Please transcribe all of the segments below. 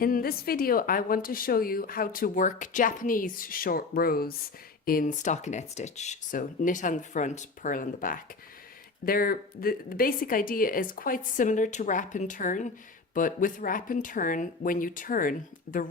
In this video, I want to show you how to work Japanese short rows in stockinette stitch. So knit on the front, purl on the back. The basic idea is quite similar to wrap and turn, but with wrap and turn, when you turn, the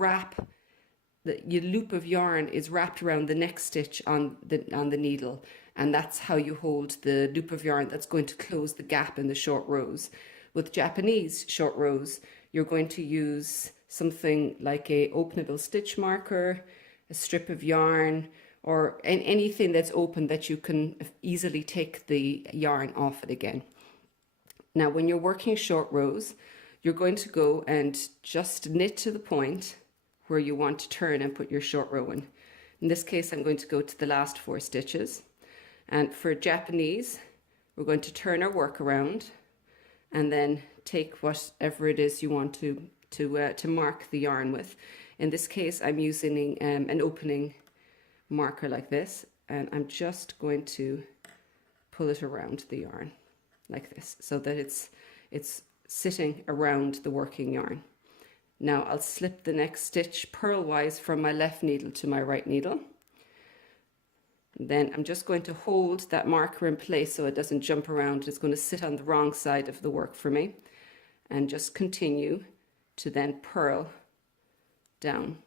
loop of yarn is wrapped around the next stitch on the needle, and that's how you hold the loop of yarn that's going to close the gap in the short rows. With Japanese short rows, you're going to use something like a openable stitch marker, a strip of yarn, or anything that's open that you can easily take the yarn off it again. Now, when you're working short rows, you're going to go and just knit to the point where you want to turn and put your short row in. In this case, I'm going to go to the last 4 stitches. And for Japanese, we're going to turn our work around and then take whatever it is you want to mark the yarn with. In this case, I'm using an opening marker like this, and I'm just going to pull it around the yarn like this so that it's sitting around the working yarn. Now I'll slip the next stitch purlwise from my left needle to my right needle. Then I'm just going to hold that marker in place so it doesn't jump around. It's going to sit on the wrong side of the work for me, and just continue to then purl down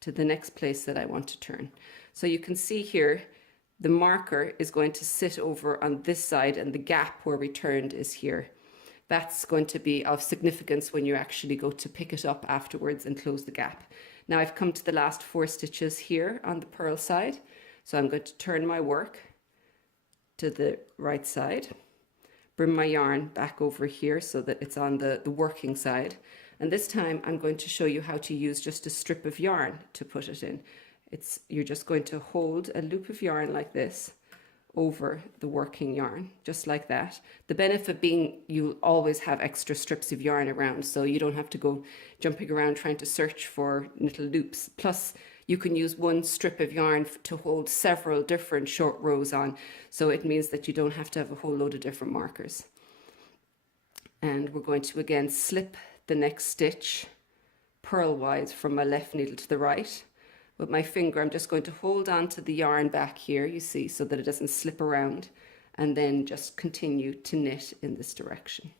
to the next place that I want to turn. So you can see here the marker is going to sit over on this side, and the gap where we turned is here. That's going to be of significance when you actually go to pick it up afterwards and close the gap. Now I've come to the last 4 stitches here on the purl side, so I'm going to turn my work to the right side, bring my yarn back over here so that it's on the working side, and this time I'm going to show you how to use just a strip of yarn to put it in. You're just going to hold a loop of yarn like this over the working yarn, just like that. The benefit being you'll always have extra strips of yarn around, so you don't have to go jumping around trying to search for little loops. Plus, you can use one strip of yarn to hold several different short rows on, so it means that you don't have to have a whole load of different markers. And we're going to again slip the next stitch purlwise from my left needle to the right. With my finger, I'm just going to hold on to the yarn back here, you see, so that it doesn't slip around, and then just continue to knit in this direction.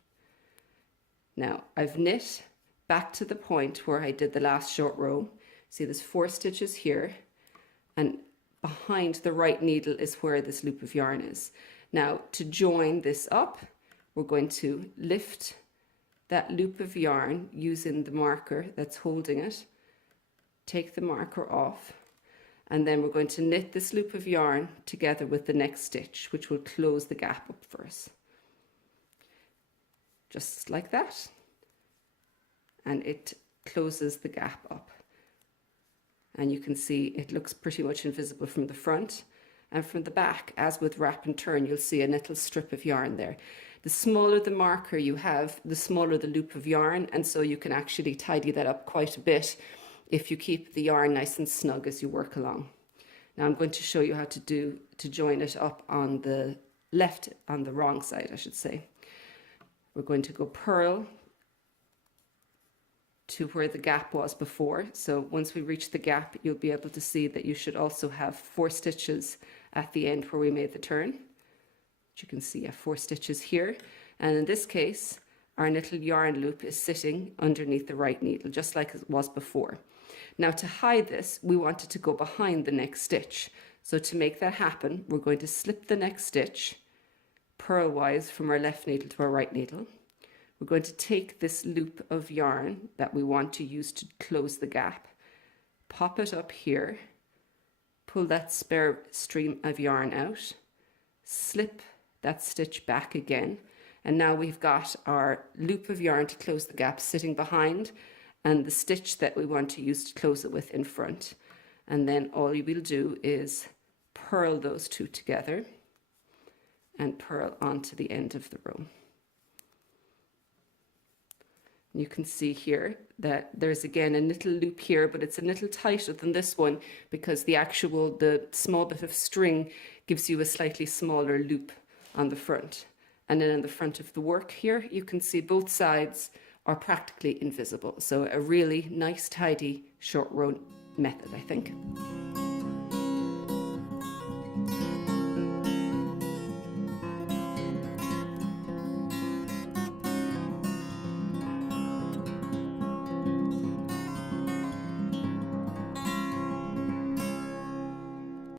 Now, I've knit back to the point where I did the last short row. See, there's 4 stitches here, and behind the right needle is where this loop of yarn is. Now, to join this up, we're going to lift that loop of yarn using the marker that's holding it. Take the marker off, and then we're going to knit this loop of yarn together with the next stitch, which will close the gap up for us. Just like that. And it closes the gap up. And you can see it looks pretty much invisible from the front. And from the back, as with wrap and turn, you'll see a little strip of yarn there. The smaller the marker you have, the smaller the loop of yarn, and so you can actually tidy that up quite a bit if you keep the yarn nice and snug as you work along. Now I'm going to show you how to join it up on the wrong side, I should say. We're going to go purl to where the gap was before. So once we reach the gap, you'll be able to see that you should also have 4 stitches at the end where we made the turn. Which you can see 4 stitches here. And in this case, our little yarn loop is sitting underneath the right needle, just like it was before. Now, to hide this, we want it to go behind the next stitch. So to make that happen, we're going to slip the next stitch purlwise from our left needle to our right needle. We're going to take this loop of yarn that we want to use to close the gap, pop it up here, pull that spare stream of yarn out, slip that stitch back again, and now we've got our loop of yarn to close the gap sitting behind, and the stitch that we want to use to close it with in front. And then all you will do is purl those 2 together and purl onto the end of the row. You can see here that there's again a little loop here, but it's a little tighter than this one because the small bit of string gives you a slightly smaller loop on the front. And then in the front of the work here, you can see both sides are practically invisible. So a really nice, tidy short row method, I think.